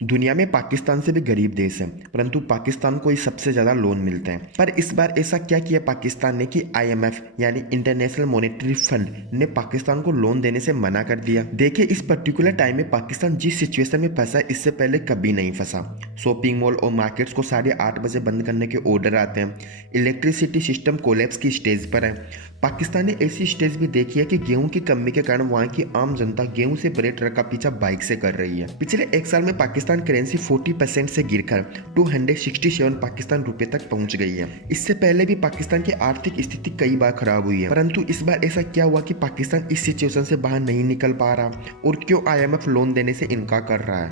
दुनिया में पाकिस्तान से भी गरीब देश है, परंतु पाकिस्तान को ही सबसे ज़्यादा लोन मिलते हैं। पर इस बार ऐसा क्या किया पाकिस्तान ने कि आईएमएफ यानी इंटरनेशनल मॉनेटरी फंड ने पाकिस्तान को लोन देने से मना कर दिया। देखिए, इस पर्टिकुलर टाइम में पाकिस्तान जिस सिचुएशन में फंसा, इससे पहले कभी नहीं फंसा। शॉपिंग मॉल और मार्केट्स को 8:30 बजे बंद करने के ऑर्डर आते हैं। इलेक्ट्रिसिटी सिस्टम कोलैप्स की स्टेज पर है। पाकिस्तान ने ऐसी स्टेज भी देखी है कि गेहूं की कमी के कारण वहां की आम जनता गेहूं से भरे ट्रक का पीछा बाइक से कर रही है। पिछले एक साल में पाकिस्तान करेंसी 40% से गिरकर 267 पाकिस्तान रुपए तक पहुंच गई है। इससे पहले भी पाकिस्तान की आर्थिक स्थिति कई बार खराब हुई है, परंतु इस बार ऐसा क्या हुआ कि पाकिस्तान इस सिचुएशन से बाहर नहीं निकल पा रहा, और क्यों आईएमएफ लोन देने से इनकार कर रहा है?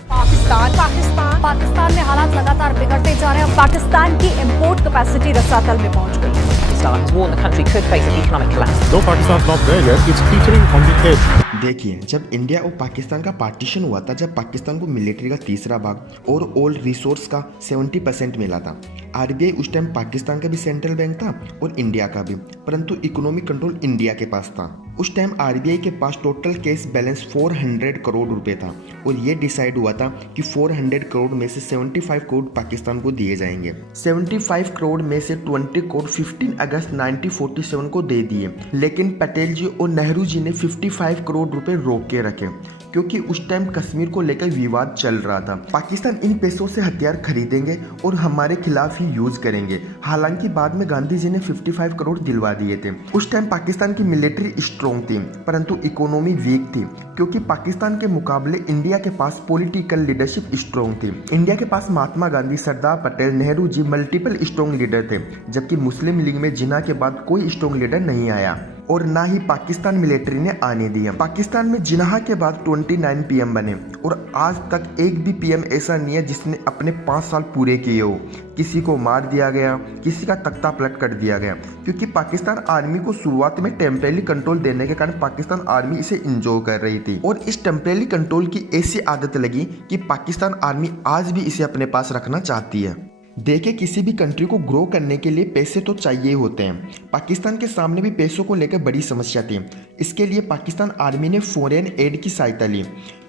पाकिस्तान में हालात लगातार बिगड़ते जा रहे हैं। पाकिस्तान की इंपोर्ट कैपेसिटी रसातल में पहुंच गई है। Pakistan has warned the country could face an economic collapse. Though Pakistan's not there yet, it's teetering on the edge. देखिए, जब इंडिया और पाकिस्तान का पार्टीशन हुआ था, जब पाकिस्तान को मिलिट्री का तीसरा भाग और ऑल रिसोर्स का 70% मिला था, आरबीआई उस टाइम पाकिस्तान का भी सेंट्रल बैंक था और इंडिया का भी, परंतु इकोनॉमिक कंट्रोल इंडिया के पास था। उस टाइम आरबीआई के पास टोटल कैश बैलेंस 400 करोड़ रुपए था, और ये डिसाइड हुआ था कि 400 करोड़ में से 75 करोड़ पाकिस्तान को दिए जाएंगे। 75 करोड़ में से 20 करोड़ 15 अगस्त 1947 को दे दिए, लेकिन पटेल जी और नेहरू जी ने 55 करोड़ रुपए रोक के रखे, क्योंकि उस टाइम कश्मीर को लेकर विवाद चल रहा था। पाकिस्तान इन पैसों से हथियार खरीदेंगे और हमारे खिलाफ ही यूज करेंगे। हालांकि बाद में गांधी जी ने 55 करोड़ दिलवा दिए थे। उस टाइम पाकिस्तान की मिलिट्री स्ट्रॉन्ग थी, परंतु इकोनॉमी वीक थी, क्योंकि पाकिस्तान के मुकाबले इंडिया के पास पॉलिटिकल लीडरशिप स्ट्रॉन्ग थी। इंडिया के पास Mahatma Gandhi, Sardar Patel, Nehru ji multiple strong leader थे, जबकि मुस्लिम लीग में जिन्ना के बाद कोई स्ट्रॉन्ग लीडर नहीं आया और ना ही पाकिस्तान मिलिट्री ने आने दिया। पाकिस्तान में जिन्ना के बाद 29 पीएम बने, और आज तक एक भी पीएम ऐसा नहीं है जिसने अपने 5 साल पूरे किए हो। किसी को मार दिया गया, किसी का तख्ता पलट कर दिया गया, क्योंकि पाकिस्तान आर्मी को शुरुआत में टेम्परेरी कंट्रोल देने के कारण पाकिस्तान आर्मी इसे इंजॉय कर रही थी, और इस टेम्परेरी कंट्रोल की ऐसी आदत लगी कि पाकिस्तान आर्मी आज भी इसे अपने पास रखना चाहती है। देखिए, किसी भी कंट्री को ग्रो करने के लिए पैसे तो चाहिए होते हैं। पाकिस्तान के सामने भी पैसों को लेकर बड़ी समस्या थी। इसके लिए पाकिस्तान आर्मी ने फॉरेन एड की सहायता ली,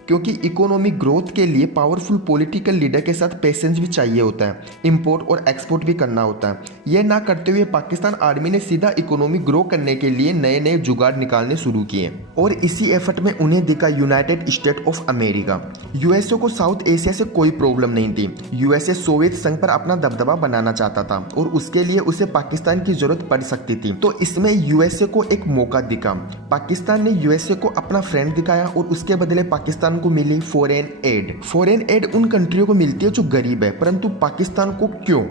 क्योंकि इकोनॉमिक ग्रोथ के लिए पावरफुल पॉलिटिकल लीडर के साथ पेशेंस भी चाहिए होता है, इंपोर्ट और एक्सपोर्ट भी करना होता है। यह ना करते हुए पाकिस्तान आर्मी ने सीधा इकोनॉमी ग्रो करने के लिए नए नए जुगाड़ निकालने शुरू किए, और इसी एफर्ट में उन्हें दिखा United state of America. USA को साउथ एशिया से कोई प्रॉब्लम नहीं थी। यूएसए सोवियत संघ पर अपना दबदबा बनाना चाहता था, और उसके लिए उसे पाकिस्तान की जरूरत पड़ सकती थी। तो इसमें यूएसए को एक मौका दिखा। पाकिस्तान ने यूएसए को अपना फ्रेंड दिखाया, और उसके बदले पाकिस्तान को मिली फॉरेन एड। फॉरेन एड उन कंट्रियों को मिलती है जो गरीब है, परंतु पाकिस्तान को क्यों?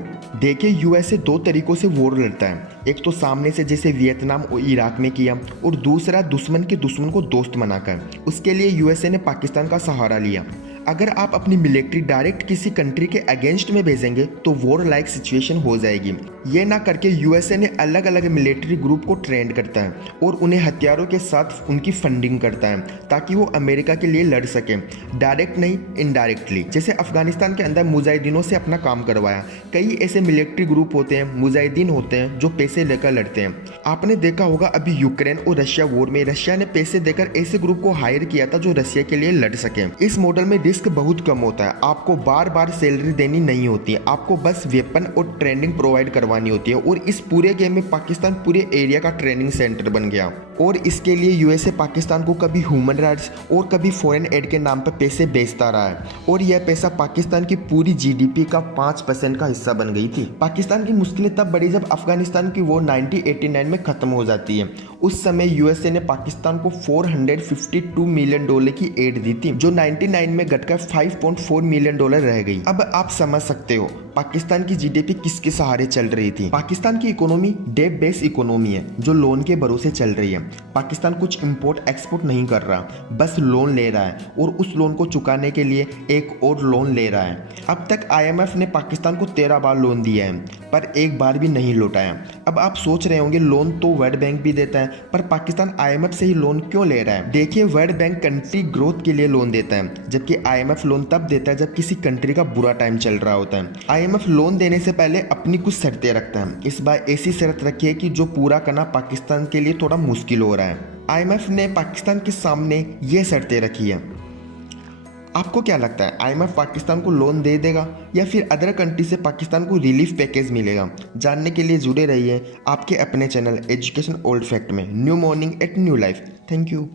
देखिए, यूएसए 2 तरीकों से वॉर लड़ता है। एक तो सामने से, जैसे वियतनाम और इराक में किया, और दूसरा दुश्मन के दुश्मन को दोस्त बनाकर। उसके लिए यूएसए ने पाकिस्तान का सहारा लिया। अगर आप अपनी मिलिट्री डायरेक्ट किसी कंट्री के अगेंस्ट में भेजेंगे तो वॉर लाइक सिचुएशन हो जाएगी। ये ना करके यूएसए ने अलग अलग मिलिट्री ग्रुप को ट्रेंड करता है और उन्हें हथियारों के साथ उनकी फंडिंग करता है, ताकि वो अमेरिका के लिए लड़ सके, डायरेक्ट नहीं इनडायरेक्टली। जैसे अफगानिस्तान के अंदर मुजाहिदीनों से अपना काम करवाया। कई ऐसे मिलिट्री ग्रुप होते हैं, मुजाहिदीन होते हैं, जो पैसे लेकर लड़ते हैं। आपने देखा होगा अभी यूक्रेन और रशिया वॉर में रशिया ने पैसे देकर ऐसे ग्रुप को हायर किया था जो रशिया के लिए लड़ सके। इस मॉडल में रिस्क बहुत कम होता है। आपको बार बार सैलरी देनी नहीं होती है, आपको बस वेपन और ट्रेनिंग प्रोवाइड करवानी होती है। और इस पूरे गेम में पाकिस्तान पूरे एरिया का ट्रेनिंग सेंटर बन गया, और इसके लिए यूएसए पाकिस्तान को कभी ह्यूमन राइट्स और कभी फॉरेन एड के नाम पर पैसे बेचता रहा है, और यह पैसा पाकिस्तान की पूरी जीडीपी का 5% का हिस्सा बन गई थी। पाकिस्तान की मुश्किलें तब बढ़ी जब अफगानिस्तान की वॉर 1989 में खत्म हो जाती है। उस समय यूएसए ने पाकिस्तान को $452 मिलियन की एड दी थी, जो 99 में घटकर $5.4 मिलियन रह गई। अब आप समझ सकते हो पाकिस्तान की जीडीपी किसके सहारे चल रही थी। पाकिस्तान की इकोनॉमी डेट बेस्ड इकोनॉमी है, जो लोन के भरोसे चल रही है। पाकिस्तान कुछ इंपोर्ट एक्सपोर्ट नहीं कर रहा, बस लोन ले रहा है, और उस लोन को चुकाने के लिए एक और लोन ले रहा है। अब तक आईएमएफ ने पाकिस्तान को 13 बार लोन दिया है, पर एक बार भी नहीं लौटाया। अब आप सोच रहे होंगे, लोन तो वर्ल्ड बैंक भी देता है, पर पाकिस्तान आईएमएफ से ही लोन क्यों ले रहा है? देखिए, वर्ल्ड बैंक कंट्री ग्रोथ के लिए लोन देता है, जबकि आईएमएफ लोन तब देता है जब किसी कंट्री का बुरा टाइम चल रहा होता है। आईएमएफ लोन देने से पहले अपनी कुछ शर्तें रखता है। इस बार ऐसी शर्त रखी है कि जो पूरा करना पाकिस्तान के लिए थोड़ा मुश्किल हो रहा है। आईएमएफ ने पाकिस्तान के सामने ये शर्तें रखी है। आपको क्या लगता है IMF पाकिस्तान को लोन दे देगा या फिर अदर कंट्री से पाकिस्तान को रिलीफ पैकेज मिलेगा? जानने के लिए जुड़े रहिए आपके अपने चैनल एजुकेशन ओल्ड फैक्ट में। New morning at new life. Thank you.